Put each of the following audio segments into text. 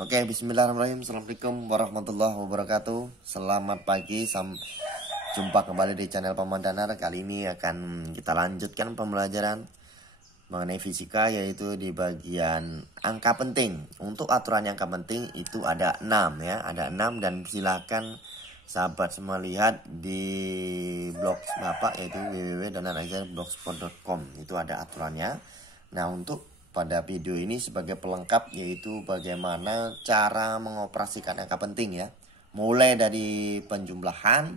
Oke, bismillahirrahmanirrahim. Assalamualaikum warahmatullahi wabarakatuh. Selamat pagi, jumpa kembali di channel Paman Danar. Kali ini akan kita lanjutkan pembelajaran mengenai fisika, yaitu di bagian angka penting. Untuk aturan angka penting itu ada 6 ya, ada 6, dan silakan sahabat semua lihat di blog Bapak, yaitu www.danaraiza.blogspot.com. Itu ada aturannya. Nah, untuk pada video ini sebagai pelengkap, yaitu bagaimana cara mengoperasikan angka penting ya. Mulai dari penjumlahan,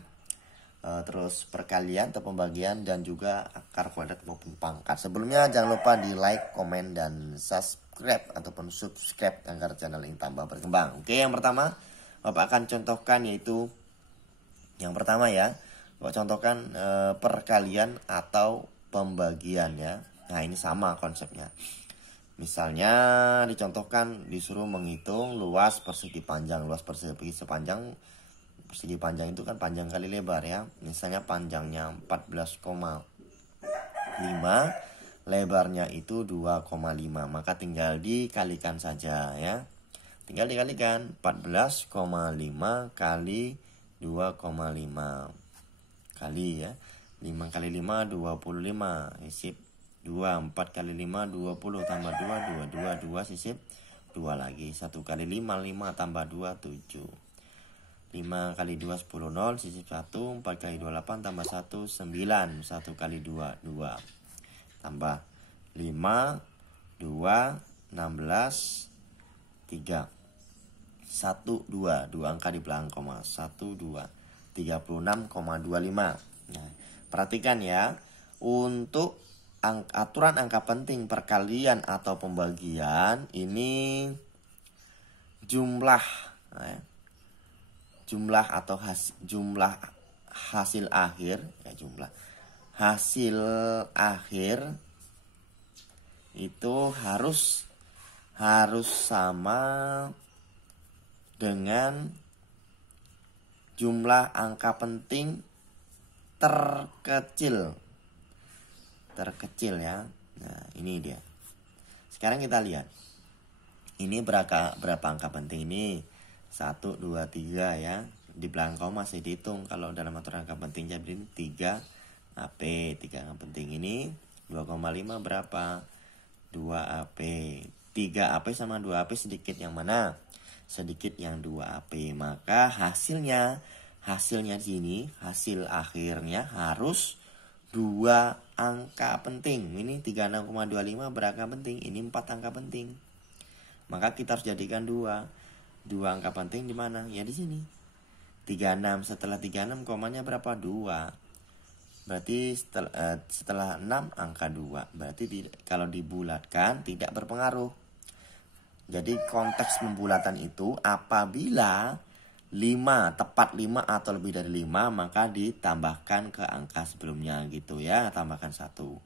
terus perkalian atau pembagian, dan juga akar kuadrat maupun pangkat. Sebelumnya jangan lupa di like, komen, dan subscribe ataupun subscribe agar channel ini tambah berkembang. Oke, yang pertama Bapak akan contohkan, yaitu yang pertama ya, Bapak contohkan perkalian atau pembagian ya. Nah, ini sama konsepnya. Misalnya dicontohkan disuruh menghitung luas persegi panjang. Luas persegi panjang itu kan panjang kali lebar ya. Misalnya panjangnya 14,5, lebarnya itu 2,5. Maka tinggal dikalikan saja ya. Tinggal dikalikan 14,5 kali 2,5 kali ya. 5 kali 5 25 sisip 2, 4 kali 5 20 tambah 2 2 sisip 2 lagi. 1 kali 5 5 tambah 2 7. 5 kali 2 10 0 sisip 1. 4 kali 2 8 tambah 1 9. 1 kali 2 2 tambah 5 2 16 3 1 2 angka di belakang koma. 1 2 36,25. Nah, perhatikan ya, untuk aturan angka penting perkalian atau pembagian ini jumlah atau jumlah hasil akhir ya, jumlah hasil akhir itu harus sama dengan jumlah angka penting terkecil ya. Nah, ini dia. Sekarang kita lihat. Ini berapa angka penting ini? 1 2 3 ya. Di belakang koma masih dihitung kalau dalam aturan angka penting. Jadi 3 AP. 3 angka penting ini 2,5 berapa? 2 AP. 3 AP sama 2 AP sedikit yang mana? Sedikit yang 2 AP. Maka hasilnya di sini, hasil akhirnya harus 2 angka penting. Ini 36,25 berangka penting. Ini 4 angka penting. Maka kita harus jadikan 2 angka penting di mana? Ya di sini. 36, setelah 36 komanya berapa? 2. Berarti setelah 6 angka 2. Berarti kalau dibulatkan tidak berpengaruh. Jadi konteks pembulatan itu apabila 5, tepat 5 atau lebih dari 5, maka ditambahkan ke angka sebelumnya gitu ya, tambahkan 1.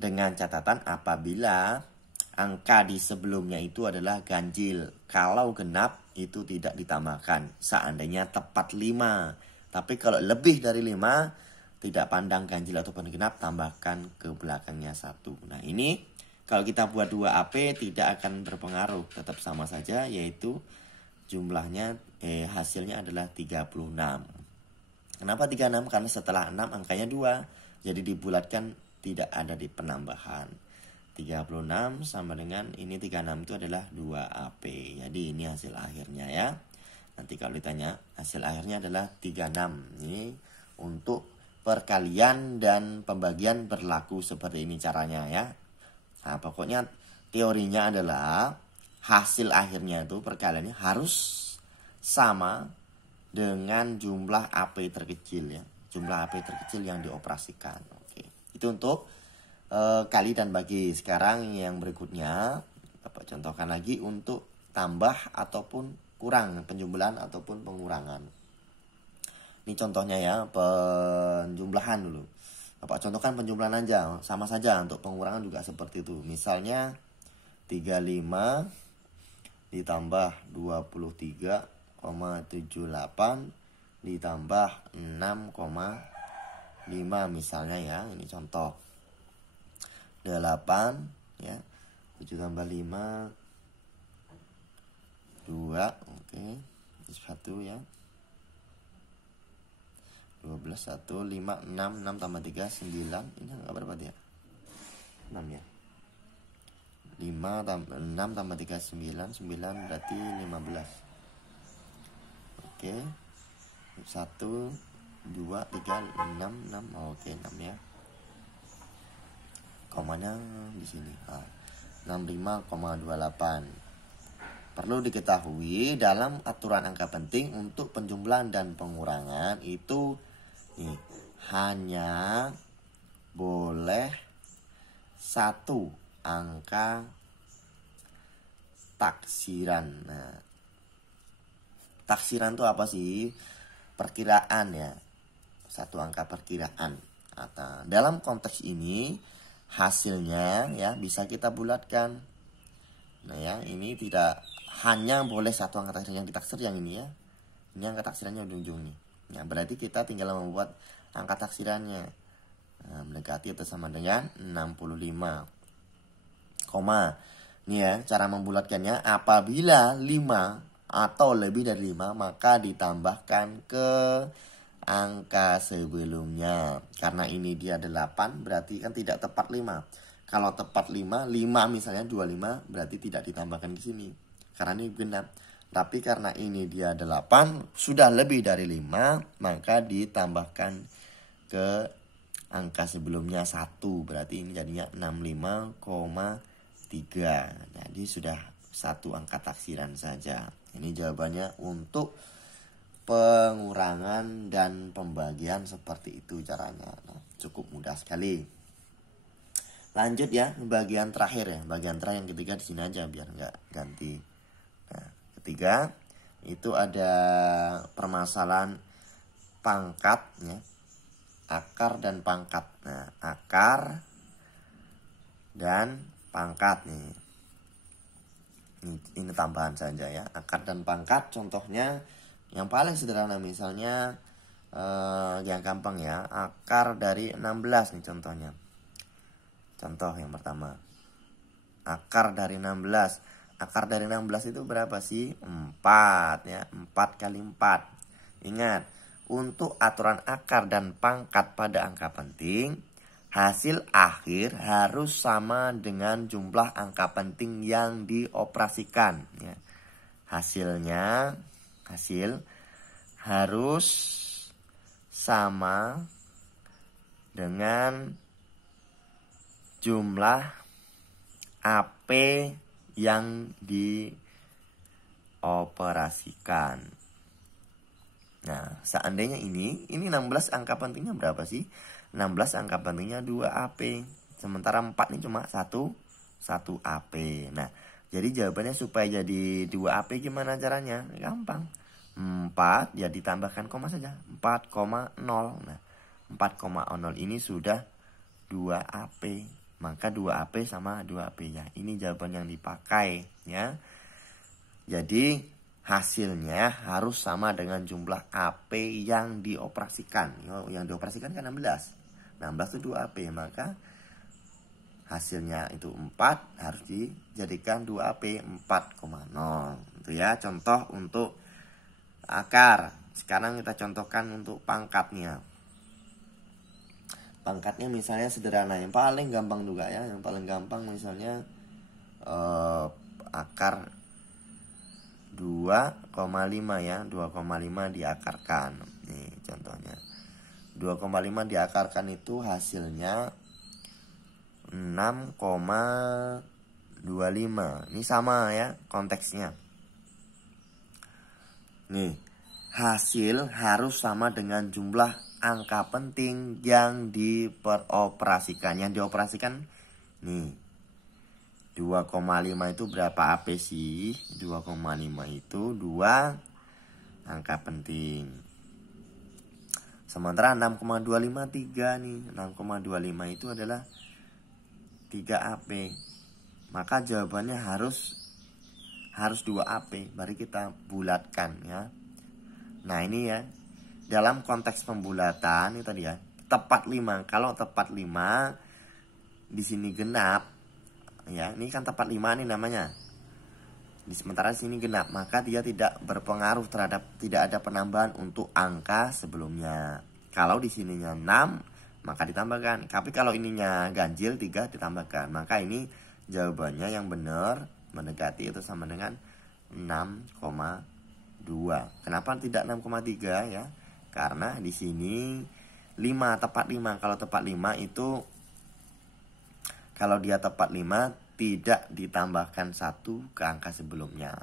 Dengan catatan apabila angka di sebelumnya itu adalah ganjil. Kalau genap itu tidak ditambahkan, seandainya tepat 5. Tapi kalau lebih dari 5, tidak pandang ganjil ataupun genap, tambahkan ke belakangnya 1. Nah, ini kalau kita buat 2 AP tidak akan berpengaruh, tetap sama saja, yaitu jumlahnya hasilnya adalah 36. Kenapa 36? Karena setelah 6 angkanya 2. Jadi dibulatkan, tidak ada di penambahan. 36 sama dengan ini 36 itu adalah 2 AP. Jadi ini hasil akhirnya ya. Nanti kalau ditanya hasil akhirnya adalah 36. Ini untuk perkalian dan pembagian berlaku seperti ini caranya ya. Nah, pokoknya teorinya adalah hasil akhirnya itu perkaliannya harus sama dengan jumlah AP terkecil ya. Jumlah AP terkecil yang dioperasikan. Oke. Itu untuk kali dan bagi. Sekarang yang berikutnya Bapak contohkan lagi untuk tambah ataupun kurang, penjumlahan ataupun pengurangan. Ini contohnya ya, penjumlahan dulu. Bapak contohkan penjumlahan aja, sama saja. Untuk pengurangan juga seperti itu. Misalnya 35 ditambah 23,78 ditambah 6,5 misalnya ya. Ini contoh. 8 ya. 7 tambah 5 2 Oke. 1 ya. 12, 1, 5, 6, 6 tambah 3, 9. Ini enggak berapa dia? 6 ya. 6 tambah 3, 9. 9 berarti 15. Oke. 1, 2, 3, 6, 6. Oke, 6 ya. Komanya di sini. 65,28. Perlu diketahui dalam aturan angka penting untuk penjumlahan dan pengurangan itu hanya boleh satu angka taksiran. Nah, taksiran itu apa sih? Perkiraan ya. Satu angka perkiraan. Atau dalam konteks ini hasilnya ya bisa kita bulatkan. Nah ya, ini tidak hanya boleh satu angka taksiran yang ditaksir yang ini ya. Ini angka taksirannya ujung-ujung nih. Ya, berarti kita tinggal membuat angka taksirannya. Nah, mendekati atau sama dengan 65. Nih ya, cara membulatkannya apabila 5 atau lebih dari 5 maka ditambahkan ke angka sebelumnya. Karena ini dia 8 berarti kan tidak tepat 5. Kalau tepat 5 misalnya 25 berarti tidak ditambahkan ke sini. Karena ini genap. Tapi karena ini dia 8 sudah lebih dari 5 maka ditambahkan ke angka sebelumnya 1. Berarti ini jadinya 65,3. Jadi sudah satu angka taksiran saja. Ini jawabannya untuk pengurangan dan pembagian seperti itu caranya. Nah, cukup mudah sekali. Lanjut ya, bagian terakhir ya. Bagian terakhir yang ketiga di sini aja biar nggak ganti. Nah, ketiga itu ada permasalahan pangkat ya. Akar dan pangkat. Nah, akar dan pangkat nih. Ini tambahan saja ya. Akar dan pangkat contohnya yang paling sederhana misalnya yang gampang ya. Akar dari 16 nih contohnya. Contoh yang pertama. Akar dari 16. Akar dari 16 itu berapa sih? 4 ya. 4 kali 4. Ingat, untuk aturan akar dan pangkat pada angka penting, hasil akhir harus sama dengan jumlah angka penting yang dioperasikan ya. Hasil harus sama dengan jumlah AP yang dioperasikan. Nah, seandainya ini 16 angka pentingnya berapa sih? 16 angka pentingnya 2 AP. Sementara 4 ini cuma 1 AP. Nah, jadi jawabannya supaya jadi 2 AP gimana caranya? Gampang. 4 ya ditambahkan koma saja. 4,0. Nah, 4,0 ini sudah 2 AP. Maka 2 AP sama 2 AP ya. Ini jawaban yang dipakai ya. Jadi hasilnya harus sama dengan jumlah AP yang dioperasikan. Yang dioperasikan kan 16. 16 itu 2 AP. Maka hasilnya itu 4 harus dijadikan 2 AP 4,0. Itu ya contoh untuk akar. Sekarang kita contohkan untuk pangkatnya. Pangkatnya misalnya sederhana. Yang paling gampang juga ya. Yang paling gampang misalnya akar 2,5 ya. 2,5 diakarkan. Nih contohnya. 2,5 diakarkan itu hasilnya 6,25. Ini sama ya konteksnya. Nih, hasil harus sama dengan jumlah angka penting yang diperoperasikan. Yang dioperasikan nih 2,5 itu berapa AP sih? 2,5 itu 2 angka penting. Sementara 6,25 3 nih. 6,25 itu adalah 3 AP. Maka jawabannya harus 2 AP. Mari kita bulatkan ya. Nah, ini ya. Dalam konteks pembulatan itu tadi ya. Tepat 5. Kalau tepat 5 di sini genap ya. Ini kan tepat 5 nih namanya. Sementara di sini genap, maka dia tidak berpengaruh terhadap, tidak ada penambahan untuk angka sebelumnya. Kalau di sininya 6 maka ditambahkan, tapi kalau ininya ganjil 3 ditambahkan. Maka ini jawabannya yang benar mendekati itu sama dengan 6,2. Kenapa tidak 6,3 ya? Karena di sini 5 tepat 5. Kalau tepat 5 itu, kalau dia tepat 5 tidak ditambahkan 1 ke angka sebelumnya,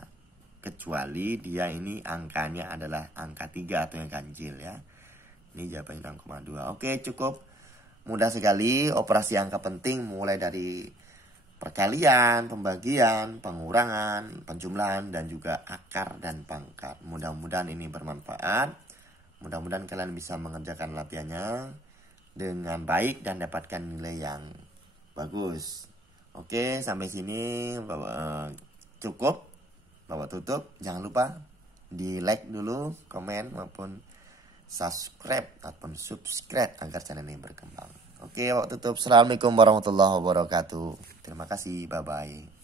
kecuali dia ini angkanya adalah angka 3 atau yang ganjil ya. Ini jawabannya 6,2. Oke, cukup mudah sekali operasi angka penting, mulai dari perkalian, pembagian, pengurangan, penjumlahan, dan juga akar dan pangkat. Mudah-mudahan ini bermanfaat. Mudah-mudahan kalian bisa mengerjakan latihannya dengan baik dan dapatkan nilai yang bagus. Oke, sampai sini cukup. Bapak tutup. Jangan lupa di like dulu, komen maupun subscribe agar channel ini berkembang. Oke, Bapak tutup. Assalamualaikum warahmatullahi wabarakatuh. Terima kasih. Bye bye.